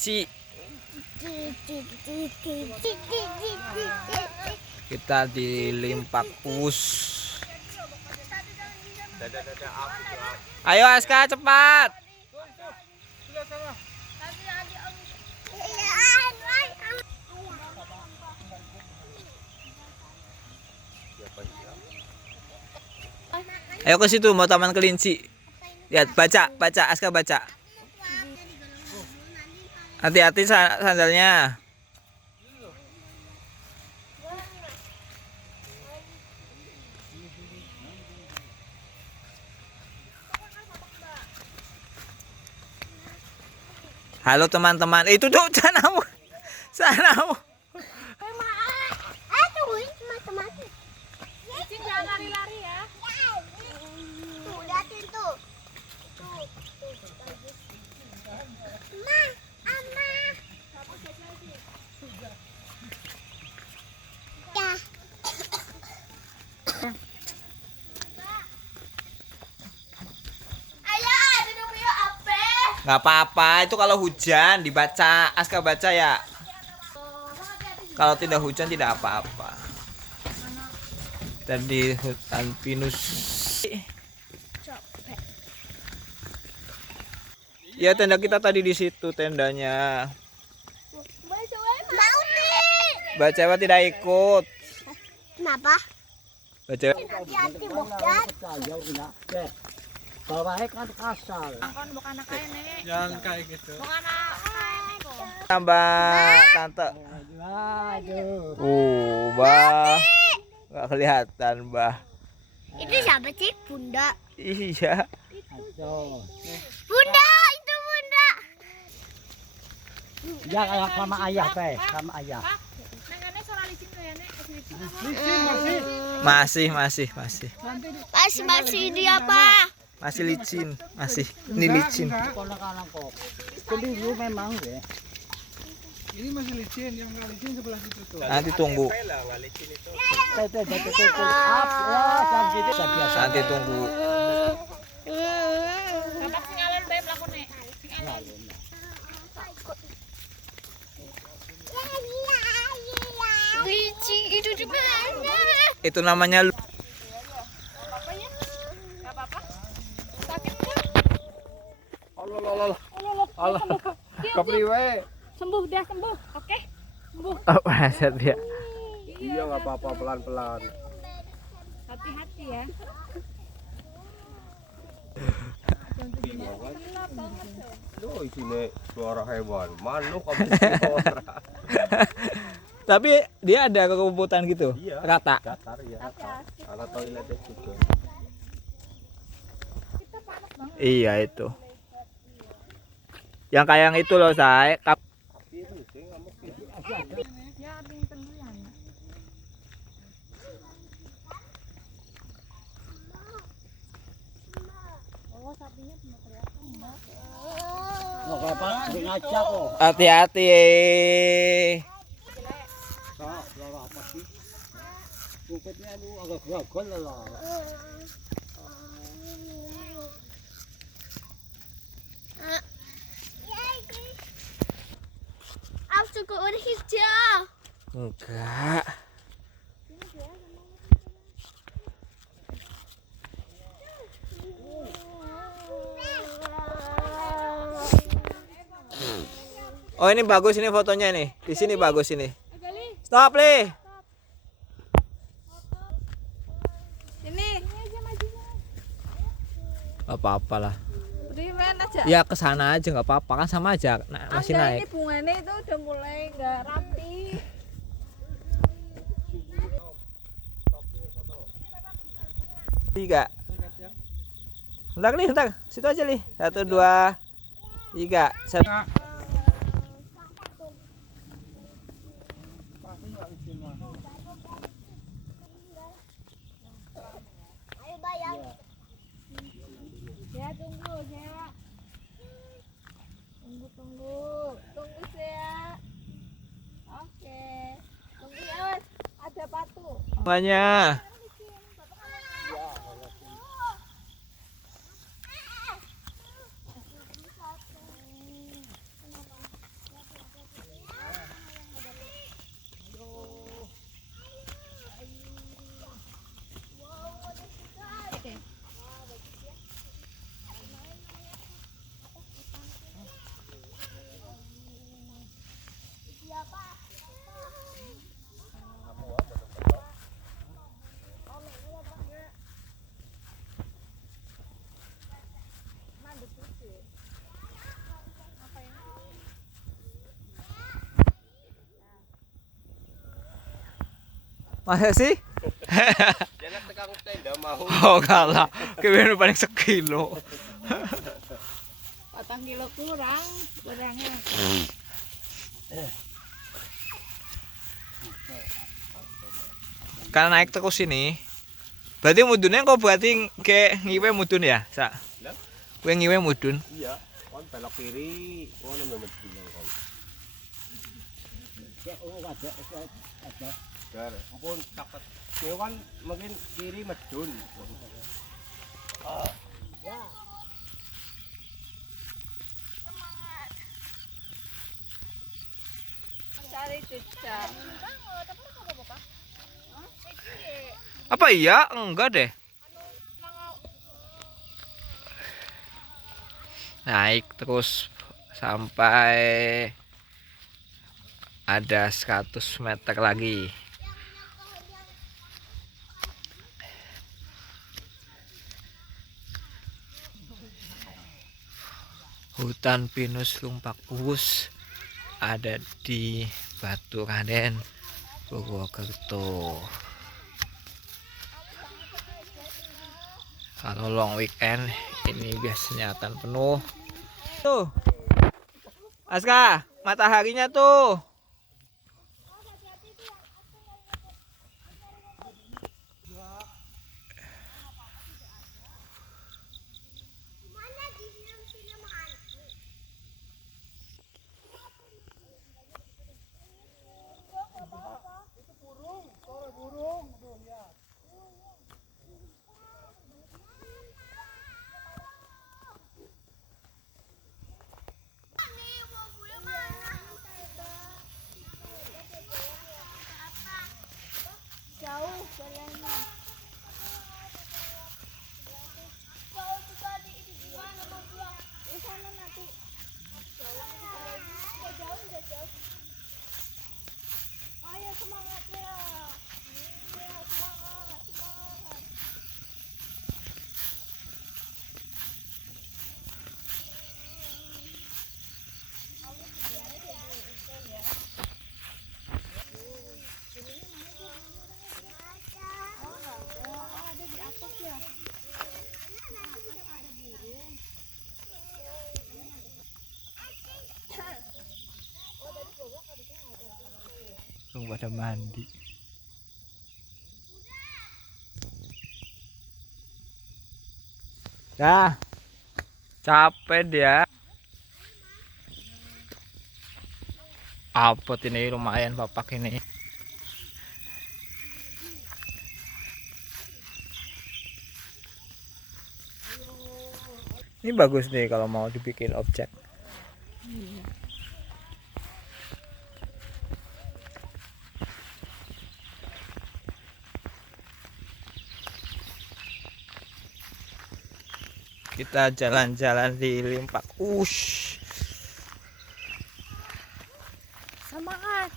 kelinci. Kita di Limpak Pus. Ayo Aska cepat. Ayo ke situ, mau taman kelinci. Lihat, baca Aska baca. Hati-hati sandalnya. Halo teman-teman. Itu tuh sanamu. Sanamu. Jangan lari-lari ya. Tuh, liatin tuh. Nggak apa-apa, itu kalau hujan dibaca. Aska baca ya. Kalau tidak hujan tidak apa-apa. Tadi hutan pinus. Ya tenda kita tadi di situ tendanya. Mbak Cewa tidak ikut. Kenapa? Mbak Cewa. Hati-hati Bokdan. Bawahnya kan kasar. Bukan anak kayak nenek. Jangan kayak gitu. Bukan anak Tambah tante. Aduh. Bah. Nggak kelihatan, Bah. Itu siapa sih? Bunda. Iya. Aduh. Bunda, itu Bunda. Ya kayak sama ayah, Teh. Sama ayah. Nengannya soal licin kayaknya. Masih. Masih dia apa? Masih licin, masih. Ini licin. Ponak-anak kok. Keliru memang ya. Ini masih licin, yang nggak licin sebelah situ tuh. Nanti tunggu. Teh jadi tutup. Jangan gitu biasa. Nanti tunggu. Bapak singalan bae mlakune. Licin itu di mana? Itu namanya Allah. Kepriwe? Sembuh dah sembuh. Oke. Sembuh. oh, hasil dia. Iya nggak apa-apa pelan-pelan. Hati-hati ya. Loh sini suara hewan. Manuk apa Tapi dia ada kekumputan gitu. Iya. Rata. Datar ya. Anak toiletnya juga. Iya itu. Yang kayak yang itu loh, Say. Nggak apa-apa, ngajak kok. Hati-hati. Salah apa sih? Bukitnya lu agak gagal lah. Aku suka udah hijau. Enggak. Oh ini bagus ini fotonya nih. Di sini bagus ini. Stop, Li. Ini. Apa-apa lah. Riwen aja. Ya ke sana aja nggak apa-apa kan sama aja. Nah, masih Angga, naik. ini bunganya itu udah mulai nggak rapi. Tiga. Bentar nih, bentar. Situ aja nih. 1, 2, 3. Ayo bayang. Ya tunggu ya. Tunggu saya. Oke. Tunggu ya. Ada batu. Semuanya. Masa sih? Jangan tekan tenda mau. Oh kalah. Kewin paling sekilo. 4 kilo kurang, kurangnya. Karena naik terus sini. Berarti mudunnya kok berarti kayak ngiwe mudun ya, Sak? Lah? Kowe ngiwe mudun. Iya, kon belok kiri, ngono memang bilang kon. Ya, ada. Dar, ampun dapat. Kewan mungkin kiri medun. Cari cuca. Apa iya? Enggak deh. Naik terus sampai ada 100 meter lagi. Hutan pinus lumpak pus ada di Batu Raden, Purwokerto. Kalau long weekend ini biasanya akan penuh. Tuh, Aska, mataharinya tuh. Jauh jalannya. Jauh juga di mana mau gua? Di sana nanti. Udah jauh. Ayo semangat ya. Semangat. Belum pada mandi. Dah, capek dia. Apot ini lumayan papak ini. Ini bagus nih kalau mau dibikin objek. Kita jalan-jalan di Limpak. Semangat.